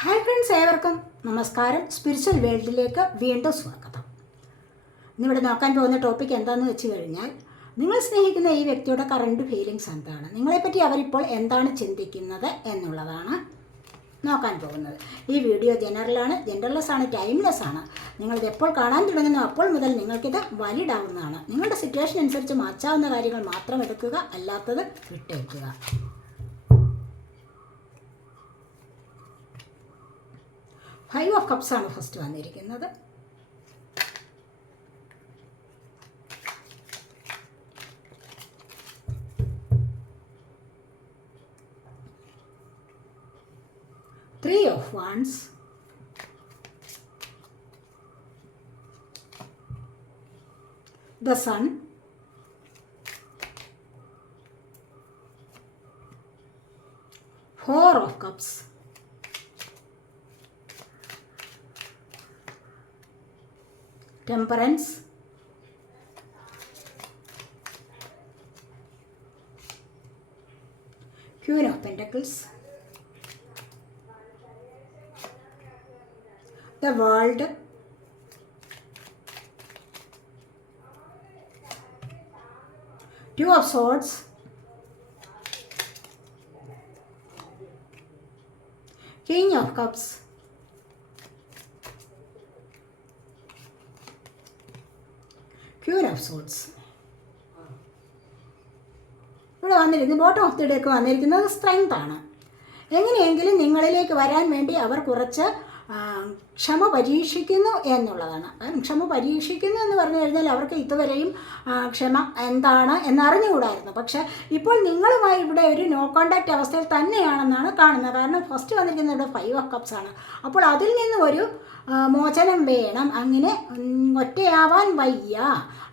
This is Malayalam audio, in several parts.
ഹായ് ഫ്രണ്ട്സ്, ഏവർക്കും നമസ്കാരം. സ്പിരിച്വൽ വേൾഡിലേക്ക് വീണ്ടും സ്വാഗതം. ഇന്നിവിടെ നോക്കാൻ പോകുന്ന ടോപ്പിക് എന്താണെന്ന് വെച്ച് കഴിഞ്ഞാൽ, നിങ്ങൾ സ്നേഹിക്കുന്ന ഈ വ്യക്തിയുടെ കറണ്ട് ഫീലിങ്സ് എന്താണ്, നിങ്ങളെപ്പറ്റി അവരിപ്പോൾ എന്താണ് ചിന്തിക്കുന്നത് എന്നുള്ളതാണ് നോക്കാൻ പോകുന്നത്. ഈ വീഡിയോ ജനറലാണ്, ജെൻഡർലെസ് ആണ്, ടൈംലെസ് ആണ്. നിങ്ങളിത് എപ്പോൾ കാണാൻ തുടങ്ങുന്നു അപ്പോൾ മുതൽ നിങ്ങൾക്കിത് വാലിഡ് ആവുന്നതാണ്. നിങ്ങളുടെ സിറ്റുവേഷൻ അനുസരിച്ച് മാറ്റാവുന്ന കാര്യങ്ങൾ മാത്രം എടുക്കുക, അല്ലാത്തത് വിട്ടേക്കുക. 5 ഓഫ് കപ്സ് ആണ് ഫസ്റ്റ് വന്നിരിക്കുന്നത്. Three of Wands, the Sun, Four of Cups, Temperance, Queen of Pentacles, the World, Two of Swords, King of Cups, Queen of Swords. ഇവിടെ വന്നിരിക്കുന്നത് ബോട്ടം ഓഫ് ദി ഡെക്ക് വന്നിരിക്കുന്നത് സ്ട്രെങ്ത് ആണ്. എങ്ങനെയെങ്കിലും നിങ്ങളിലേക്ക് വരാൻ വേണ്ടി അവർ കുറച്ച് ക്ഷമ പരീക്ഷിക്കുന്നു എന്നുള്ളതാണ്. ക്ഷമ പരീക്ഷിക്കുന്നു എന്ന് പറഞ്ഞു കഴിഞ്ഞാൽ അവർക്ക് ഇതുവരെയും ക്ഷമ എന്താണ് എന്നറിഞ്ഞുകൂടായിരുന്നു. പക്ഷേ ഇപ്പോൾ നിങ്ങളുമായി ഇവിടെ ഒരു നോ കോണ്ടാക്റ്റ് അവസ്ഥയിൽ തന്നെയാണെന്നാണ് കാണുന്നത്. കാരണം ഫസ്റ്റ് വന്നിരിക്കുന്നത് ഇവിടെ 5 ഓഫ് കപ്സ് ആണ്. അപ്പോൾ അതിൽ നിന്നും ഒരു മോചനം വേണം. അങ്ങനെ ഒറ്റയാവാൻ വയ്യ.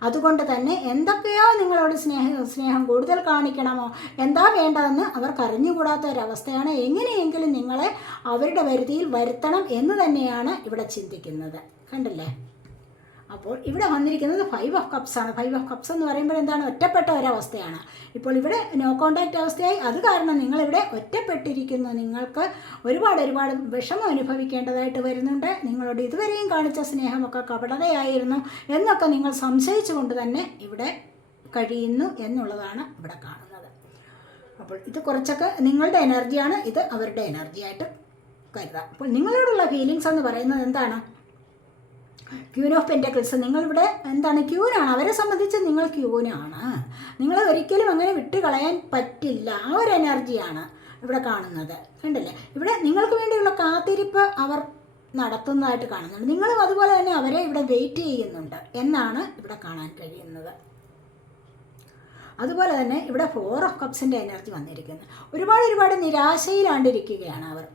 അതുകൊണ്ട് തന്നെ എന്തൊക്കെയോ നിങ്ങളോട് സ്നേഹം കൂടുതൽ കാണിക്കണമോ, എന്താ വേണ്ടതെന്ന് അവർക്ക് അറിഞ്ഞുകൂടാത്ത ഒരവസ്ഥയാണ്. എങ്ങനെയെങ്കിലും നിങ്ങളെ അവരുടെ വരുതിയിൽ വരുത്തണം എന്ന് തന്നെയാണ് ഇവിടെ ചിന്തിക്കുന്നത്. കണ്ടില്ലേ? അപ്പോൾ ഇവിടെ വന്നിരിക്കുന്നത് 5 ഓഫ് കപ്സ് ആണ്. 5 ഓഫ് കപ്സ് എന്ന് പറയുമ്പോൾ എന്താണ്? ഒറ്റപ്പെട്ട ഒരവസ്ഥയാണ്. ഇപ്പോൾ ഇവിടെ നോ കോണ്ടാക്റ്റ് അവസ്ഥയായി. അത് കാരണം നിങ്ങളിവിടെ ഒറ്റപ്പെട്ടിരിക്കുന്നു. നിങ്ങൾക്ക് ഒരുപാട് വിഷമം അനുഭവിക്കേണ്ടതായിട്ട് വരുന്നുണ്ട്. നിങ്ങളോട് ഇതുവരെയും കാണിച്ച സ്നേഹമൊക്കെ കപടതയായിരുന്നു എന്നൊക്കെ നിങ്ങൾ സംശയിച്ചുകൊണ്ട് തന്നെ ഇവിടെ കഴിയുന്നു എന്നുള്ളതാണ് ഇവിടെ കാണുന്നത്. അപ്പോൾ ഇത് കുറച്ചൊക്കെ നിങ്ങളുടെ എനർജിയാണ്, ഇത് അവരുടെ എനർജിയായിട്ട് കരുതാം. അപ്പോൾ നിങ്ങളോടുള്ള ഫീലിങ്സ് എന്ന് പറയുന്നത് എന്താണ്? Queen of pentacles. നിങ്ങളിവിടെ എന്താണ്? ക്യൂനാണ്. അവരെ സംബന്ധിച്ച് നിങ്ങൾ ക്യൂനാണ്. നിങ്ങളെ ഒരിക്കലും അങ്ങനെ വിട്ട് കളയാൻ പറ്റില്ല. ആ ഒരു എനർജിയാണ് ഇവിടെ കാണുന്നത്. കണ്ടില്ലേ? ഇവിടെ നിങ്ങൾക്ക് വേണ്ടിയുള്ള കാത്തിരിപ്പ് അവർ നടത്തുന്നതായിട്ട് കാണുന്നുണ്ട്. നിങ്ങളും അതുപോലെ തന്നെ അവരെ ഇവിടെ വെയിറ്റ് ചെയ്യുന്നുണ്ട് എന്നാണ് ഇവിടെ കാണാൻ കഴിയുന്നത്. അതുപോലെ തന്നെ ഇവിടെ 4 ഓഫ് കപ്സിൻ്റെ എനർജി വന്നിരിക്കുന്നത്. ഒരുപാട് നിരാശയിലാണ്ടിരിക്കുകയാണ് അവർ.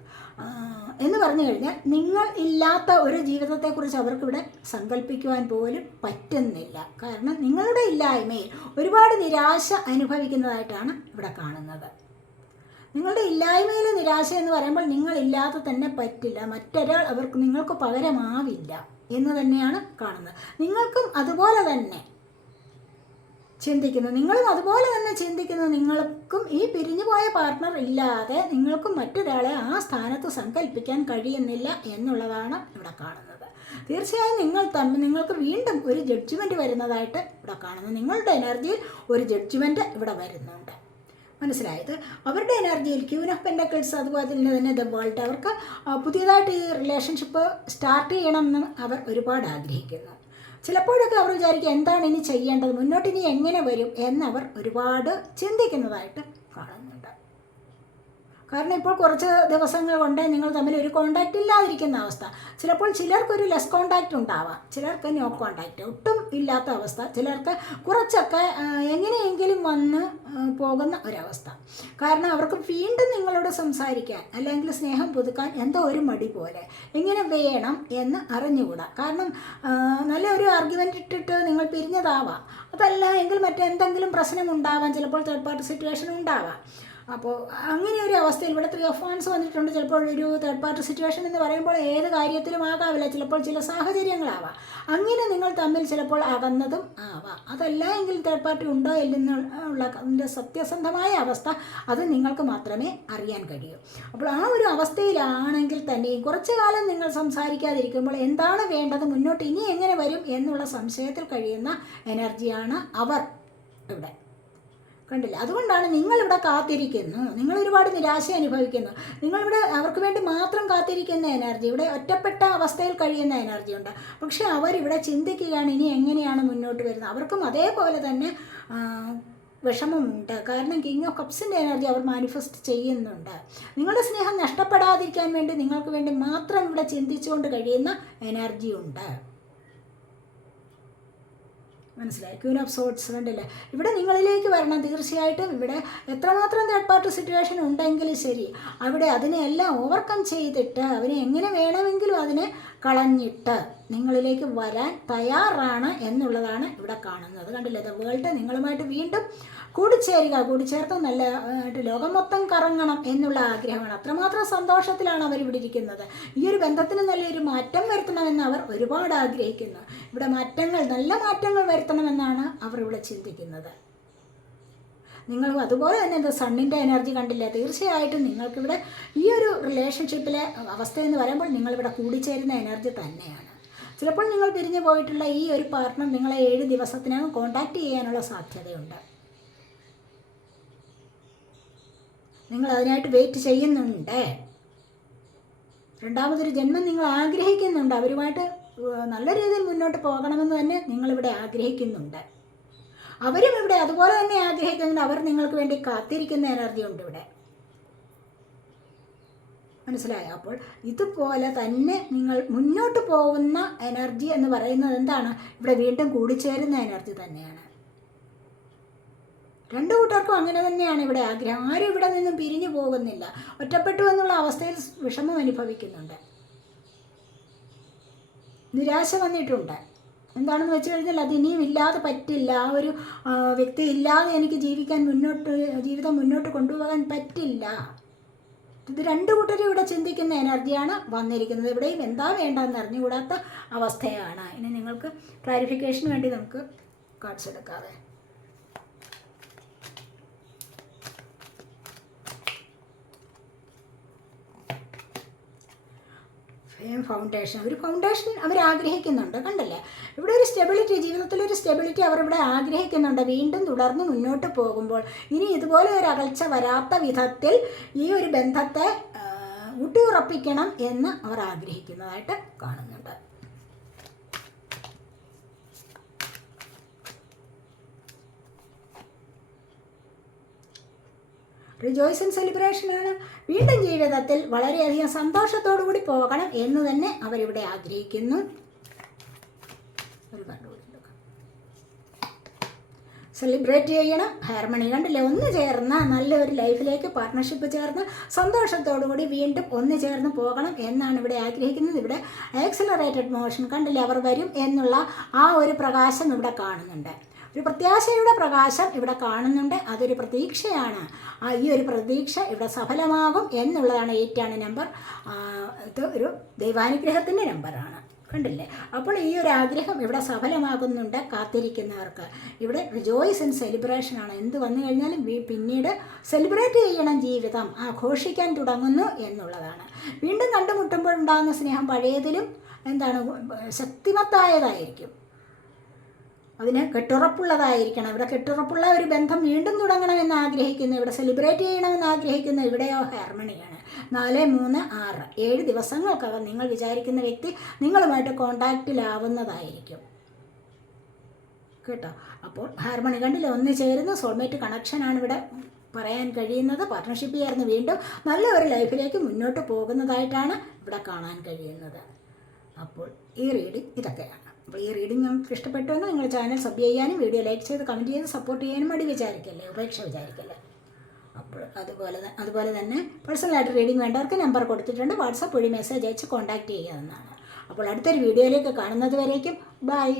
എന്ന് പറഞ്ഞു കഴിഞ്ഞാൽ നിങ്ങൾ ഇല്ലാത്ത ഒരു ജീവിതത്തെക്കുറിച്ച് അവർക്കിവിടെ സങ്കല്പിക്കുവാൻ പോലും പറ്റുന്നില്ല. കാരണം നിങ്ങളുടെ ഇല്ലായ്മയിൽ ഒരുപാട് നിരാശ അനുഭവിക്കുന്നതായിട്ടാണ് ഇവിടെ കാണുന്നത്. നിങ്ങളുടെ ഇല്ലായ്മയിൽ നിരാശ എന്ന് പറയുമ്പോൾ നിങ്ങളില്ലാതെ തന്നെ പറ്റില്ല. മറ്റൊരാൾ നിങ്ങൾക്ക് പകരമാവില്ല എന്ന് തന്നെയാണ് കാണുന്നത്. നിങ്ങൾക്കും അതുപോലെ തന്നെ ചിന്തിക്കുന്നു. നിങ്ങളും അതുപോലെ തന്നെ ചിന്തിക്കുന്നു. നിങ്ങൾക്കും ഈ പിരിഞ്ഞുപോയ പാർട്ട്ണർ ഇല്ലാതെ നിങ്ങൾക്കും മറ്റൊരാളെ ആ സ്ഥാനത്ത് സങ്കല്പിക്കാൻ കഴിയുന്നില്ല എന്നുള്ളതാണ് ഇവിടെ കാണുന്നത്. തീർച്ചയായും നിങ്ങൾക്ക് വീണ്ടും ഒരു ജഡ്ജ്മെൻറ്റ് വരുന്നതായിട്ട് ഇവിടെ കാണുന്നു. നിങ്ങളുടെ എനർജിയിൽ ഒരു ജഡ്ജ്മെൻറ്റ് ഇവിടെ വരുന്നുണ്ട്. മനസ്സിലായത്? അവരുടെ എനർജിയിൽ ക്യൂൻ ഓഫ് പെൻറ്റക്കിൾസ്, അതുപോലെ തന്നെ ദ വേൾഡ്. അവർക്ക് പുതിയതായിട്ട് ഈ റിലേഷൻഷിപ്പ് സ്റ്റാർട്ട് ചെയ്യണമെന്ന് അവർ ഒരുപാട് ആഗ്രഹിക്കുന്നു. ചിലപ്പോഴൊക്കെ അവർ വിചാരിക്കുക എന്താണ് ഇനി ചെയ്യേണ്ടത്, മുന്നോട്ട് ഇനി എങ്ങനെ വരും എന്നവർ ഒരുപാട് ചിന്തിക്കുന്നതായിട്ട് കാണുന്നുണ്ട്. കാരണം ഇപ്പോൾ കുറച്ച് ദിവസങ്ങൾ കൊണ്ട് നിങ്ങൾ തമ്മിൽ ഒരു കോണ്ടാക്റ്റ് ഇല്ലാതിരിക്കുന്ന അവസ്ഥ. ചിലപ്പോൾ ചിലർക്കൊരു ലെസ് കോണ്ടാക്റ്റ് ഉണ്ടാവാം, ചിലർക്ക് നോ കോണ്ടാക്റ്റ് ഒട്ടും ഇല്ലാത്ത അവസ്ഥ, ചിലർക്ക് കുറച്ചൊക്കെ എങ്ങനെയെങ്കിലും വന്ന് പോകുന്ന ഒരവസ്ഥ. കാരണം അവർക്ക് വീണ്ടും നിങ്ങളോട് സംസാരിക്കാൻ അല്ലെങ്കിൽ സ്നേഹം പുതുക്കാൻ എന്തോ ഒരു മടി പോലെ. എങ്ങനെ വേണം എന്ന് അറിഞ്ഞുകൂടാ. കാരണം നല്ലൊരു ആർഗ്യുമെൻ്റ് ഇട്ടിട്ട് നിങ്ങൾ പിരിഞ്ഞതാവാം. അതല്ല എങ്കിൽ മറ്റെന്തെങ്കിലും പ്രശ്നം ഉണ്ടാവാം. ചിലപ്പോൾ തേർഡ് പാർട്ടി സിറ്റുവേഷൻ ഉണ്ടാവാം. അപ്പോൾ അങ്ങനെ ഒരു അവസ്ഥയിൽ ഇവിടെ 3 ഓഫ് വാൻസ് വന്നിട്ടുണ്ട്. ചിലപ്പോൾ ഒരു തേർഡ് പാർട്ടി സിറ്റുവേഷൻ എന്ന് പറയുമ്പോൾ ഏത് കാര്യത്തിലും ആകാവില്ല, ചിലപ്പോൾ ചില സാഹചര്യങ്ങളാവാം. അങ്ങനെ നിങ്ങൾ തമ്മിൽ ചിലപ്പോൾ അകന്നതും ആവാം. അതല്ല എങ്കിൽ തേർഡ് പാർട്ടി ഉണ്ടോ ഇല്ലെന്നുള്ള അതിൻ്റെ സത്യസന്ധമായ അവസ്ഥ അത് നിങ്ങൾക്ക് മാത്രമേ അറിയാൻ കഴിയൂ. അപ്പോൾ ആ ഒരു അവസ്ഥയിലാണെങ്കിൽ തന്നെയും കുറച്ചു കാലം നിങ്ങൾ സംസാരിക്കാതിരിക്കുമ്പോൾ എന്താണ് വേണ്ടത്, മുന്നോട്ട് ഇനി എങ്ങനെ വരും എന്നുള്ള സംശയത്തിൽ കഴിയുന്ന എനർജിയാണ് അവർ ഇവിടെ. കണ്ടില്ല? അതുകൊണ്ടാണ് നിങ്ങളിവിടെ കാത്തിരിക്കുന്നു, നിങ്ങൾ ഒരുപാട് നിരാശ അനുഭവിക്കുന്നു. നിങ്ങളിവിടെ അവർക്ക് വേണ്ടി മാത്രം കാത്തിരിക്കുന്ന എനർജി, ഇവിടെ ഒറ്റപ്പെട്ട അവസ്ഥയിൽ കഴിയുന്ന എനർജി ഉണ്ട്. പക്ഷേ അവരിവിടെ ചിന്തിക്കുകയാണ് ഇനി എങ്ങനെയാണ് മുന്നോട്ട് വരുന്നത്. അവർക്കും അതേപോലെ തന്നെ വിഷമമുണ്ട്. കാരണം കിങ് ഓഫ് കപ്സിൻ്റെ എനർജി അവർ മാനിഫെസ്റ്റ് ചെയ്യുന്നുണ്ട്. നിങ്ങളുടെ സ്നേഹം നഷ്ടപ്പെടാതിരിക്കാൻ വേണ്ടി നിങ്ങൾക്ക് വേണ്ടി മാത്രം ഇവിടെ ചിന്തിച്ചുകൊണ്ട് കഴിയുന്ന എനർജി ഉണ്ട്. മനസ്സിലായി? ക്വീൻ ഓഫ് സോർട്സ് കണ്ടില്ലേ? ഇവിടെ നിങ്ങളിലേക്ക് വരണം തീർച്ചയായിട്ടും. ഇവിടെ എത്രമാത്രം തേർഡ് പാർട്ടി സിറ്റുവേഷൻ ഉണ്ടെങ്കിലും ശരി, അവിടെ അതിനെല്ലാം ഓവർകം ചെയ്തിട്ട് അവനെ എങ്ങനെ വേണമെങ്കിലും അതിനെ കളഞ്ഞിട്ട് നിങ്ങളിലേക്ക് വരാൻ തയ്യാറാണ് എന്നുള്ളതാണ് ഇവിടെ കാണുന്നത്. കണ്ടില്ലേ? ദ വേൾഡ് നിങ്ങളുമായിട്ട് വീണ്ടും കൂടിച്ചേർത്ത് നല്ലതായിട്ട് ലോകം മൊത്തം കറങ്ങണം എന്നുള്ള ആഗ്രഹമാണ്. അത്രമാത്രം സന്തോഷത്തിലാണ് അവരിവിടെ ഇരിക്കുന്നത്. ഈ ഒരു ബന്ധത്തിന് നല്ലൊരു മാറ്റം വരുത്തണമെന്ന് അവർ ഒരുപാട് ആഗ്രഹിക്കുന്നു. ഇവിടെ നല്ല മാറ്റങ്ങൾ വരുത്തണമെന്നാണ് അവർ ഇവിടെ ചിന്തിക്കുന്നത്. നിങ്ങളും അതുപോലെ തന്നെ ഇത് സണ്ണിൻ്റെ എനർജി കണ്ടില്ലേ? തീർച്ചയായിട്ടും നിങ്ങൾക്കിവിടെ ഈ ഒരു റിലേഷൻഷിപ്പിലെ അവസ്ഥയെന്ന് പറയുമ്പോൾ നിങ്ങളിവിടെ കൂടിച്ചേരുന്ന എനർജി തന്നെയാണ്. ചിലപ്പോൾ നിങ്ങൾ പിരിഞ്ഞു പോയിട്ടുള്ള ഈ ഒരു പാർട്ട്ണർ നിങ്ങളെ 7 ദിവസത്തിനകം കോൺടാക്റ്റ് ചെയ്യാനുള്ള സാധ്യതയുണ്ട്. നിങ്ങൾ അതിനായിട്ട് വെയിറ്റ് ചെയ്യുന്നുണ്ട്. രണ്ടാമതൊരു ജന്മം നിങ്ങൾ ആഗ്രഹിക്കുന്നുണ്ട്. അവരുമായിട്ട് നല്ല രീതിയിൽ മുന്നോട്ട് പോകണമെന്ന് തന്നെ നിങ്ങളിവിടെ ആഗ്രഹിക്കുന്നുണ്ട്. അവരും ഇവിടെ അതുപോലെ തന്നെ ആഗ്രഹിക്കുന്നുണ്ട്. അവർ നിങ്ങൾക്ക് വേണ്ടി കാത്തിരിക്കുന്ന എനർജി ഉണ്ട് ഇവിടെ. മനസ്സിലായോ? അപ്പോൾ ഇതുപോലെ തന്നെ നിങ്ങൾ മുന്നോട്ട് പോകുന്ന എനർജി എന്ന് പറയുന്നത് എന്താണ്? ഇവിടെ വീണ്ടും കൂടിച്ചേരുന്ന എനർജി തന്നെയാണ്. രണ്ടു കൂട്ടർക്കും അങ്ങനെ തന്നെയാണ് ഇവിടെ ആഗ്രഹം. ആരും ഇവിടെ നിന്നും പിരിഞ്ഞു പോകുന്നില്ല. ഒറ്റപ്പെട്ടു എന്നുള്ള അവസ്ഥയിൽ വിഷമം അനുഭവിക്കുന്നുണ്ട്. നിരാശ വന്നിട്ടുണ്ട്. എന്താണെന്ന് വെച്ച് കഴിഞ്ഞാൽ അതിനിയും ഇല്ലാതെ പറ്റില്ല. ആ ഒരു വ്യക്തി ഇല്ലാതെ എനിക്ക് ജീവിതം മുന്നോട്ട് കൊണ്ടുപോകാൻ പറ്റില്ല. ഇത് രണ്ടു കൂട്ടരും ഇവിടെ ചിന്തിക്കുന്ന എനർജിയാണ് വന്നിരിക്കുന്നത്. ഇവിടെയും എന്താ വേണ്ടതെന്ന് അറിഞ്ഞുകൂടാത്ത അവസ്ഥയാണ്. ഇനി നിങ്ങൾക്ക് ക്ലാരിഫിക്കേഷന് വേണ്ടി നമുക്ക് കാർഡ്സ് എടുക്കാതെ ഒരു ഫൗണ്ടേഷൻ അവർ ആഗ്രഹിക്കുന്നുണ്ട്. കണ്ടല്ലേ? ഇവിടെ ഒരു സ്റ്റെബിലിറ്റി, ജീവിതത്തിലൊരു സ്റ്റെബിലിറ്റി അവർ ഇവിടെ ആഗ്രഹിക്കുന്നുണ്ട്. വീണ്ടും തുടർന്ന് മുന്നോട്ട് പോകുമ്പോൾ ഇനി ഇതുപോലെ ഒരു അകൽച്ച വരാത്ത വിധത്തിൽ ഈ ഒരു ബന്ധത്തെ ഊട്ടിയുറപ്പിക്കണം എന്ന് അവർ ആഗ്രഹിക്കുന്നതായിട്ട് കാണുന്നുണ്ട്. റിജോയ്സ് ആൻഡ് സെലിബ്രേഷനാണ്. വീണ്ടും ജീവിതത്തിൽ വളരെയധികം സന്തോഷത്തോടു കൂടി പോകണം എന്ന് തന്നെ അവരിവിടെ ആഗ്രഹിക്കുന്നു. ഒരു സെലിബ്രേറ്റ് ചെയ്യണം. ഹാർമണി കണ്ടില്ലേ? ഒന്ന് ചേർന്ന് നല്ലൊരു ലൈഫിലേക്ക് പാർട്ട്ണർഷിപ്പ് ചേർന്ന് സന്തോഷത്തോടു കൂടി വീണ്ടും ഒന്ന് ചേർന്ന് പോകണം എന്നാണ് ഇവിടെ ആഗ്രഹിക്കുന്നത്. ഇവിടെ ആക്സിലറേറ്റഡ് മോഷൻ കണ്ടില്ലേ? അവർ വരും എന്നുള്ള ആ ഒരു പ്രകാശം ഇവിടെ കാണുന്നുണ്ട്. ഒരു പ്രത്യാശയുടെ പ്രകാശം ഇവിടെ കാണുന്നുണ്ട്. അതൊരു പ്രതീക്ഷയാണ്. ഈ ഒരു പ്രതീക്ഷ ഇവിടെ സഫലമാകും എന്നുള്ളതാണ്. 8 ആണ് നമ്പർ. ഇത് ഒരു ദൈവാനുഗ്രഹത്തിൻ്റെ നമ്പറാണ്. കണ്ടില്ലേ? അപ്പോൾ ഈ ഒരു ആഗ്രഹം ഇവിടെ സഫലമാകുന്നുണ്ട് കാത്തിരിക്കുന്നവർക്ക്. ഇവിടെ റിജോയ്സ് ആൻഡ് സെലിബ്രേഷനാണ്. എന്ത് വന്നു കഴിഞ്ഞാലും പിന്നീട് സെലിബ്രേറ്റ് ചെയ്യണം, ജീവിതം ആഘോഷിക്കാൻ തുടങ്ങുന്നു എന്നുള്ളതാണ്. വീണ്ടും കണ്ടുമുട്ടുമ്പോൾ ഉണ്ടാകുന്ന സ്നേഹം പഴയതിലും ശക്തിമത്തായതായിരിക്കും. അതിന് കെട്ടുറപ്പുള്ളതായിരിക്കണം. ഇവിടെ കെട്ടുറപ്പുള്ള ഒരു ബന്ധം വീണ്ടും തുടങ്ങണമെന്ന് ആഗ്രഹിക്കുന്നു. ഇവിടെ സെലിബ്രേറ്റ് ചെയ്യണമെന്ന് ആഗ്രഹിക്കുന്നു. ഇവിടെയോ ഹാർമണിയാണ്. 4, 3, 6 7 ദിവസങ്ങൾക്കകം നിങ്ങൾ വിചാരിക്കുന്ന വ്യക്തി നിങ്ങളുമായിട്ട് കോണ്ടാക്റ്റിലാവുന്നതായിരിക്കും കേട്ടോ. അപ്പോൾ ഹാർമണി കണ്ടില്ലേ? ഒന്ന് ചേരുന്നു. സോൾമേറ്റ് കണക്ഷനാണ് ഇവിടെ പറയാൻ കഴിയുന്നത്. പാർട്ട്ണർഷിപ്പ് ചേർന്ന് വീണ്ടും നല്ല ഒരു ലൈഫിലേക്ക് മുന്നോട്ട് പോകുന്നതായിട്ടാണ് ഇവിടെ കാണാൻ കഴിയുന്നത്. അപ്പോൾ ഈ റീഡിങ് ഇതൊക്കെയാണ്. അപ്പോൾ ഈ റീഡിങ് നിങ്ങൾക്ക് ഇഷ്ടപ്പെട്ടുവെന്ന് നിങ്ങൾ ചാനൽ സബ് ചെയ്യാനും വീഡിയോ ലൈക്ക് ചെയ്ത് കമൻറ്റ് ചെയ്ത് സപ്പോർട്ട് ചെയ്യാനും മടി വിചാരിക്കല്ലേ, ഉപേക്ഷ വിചാരിക്കല്ലേ. അപ്പോൾ അതുപോലെ തന്നെ പേഴ്സണലായിട്ട് റീഡിങ് വേണ്ടവർക്ക് നമ്പർ കൊടുത്തിട്ടുണ്ട്. വാട്സാപ്പ് വഴി മെസ്സേജ് അയച്ച് കോൺടാക്റ്റ് ചെയ്യാവുന്നതാണ്. അപ്പോൾ അടുത്തൊരു വീഡിയോയിലേക്ക് കാണുന്നത് വരേക്കും ബൈ.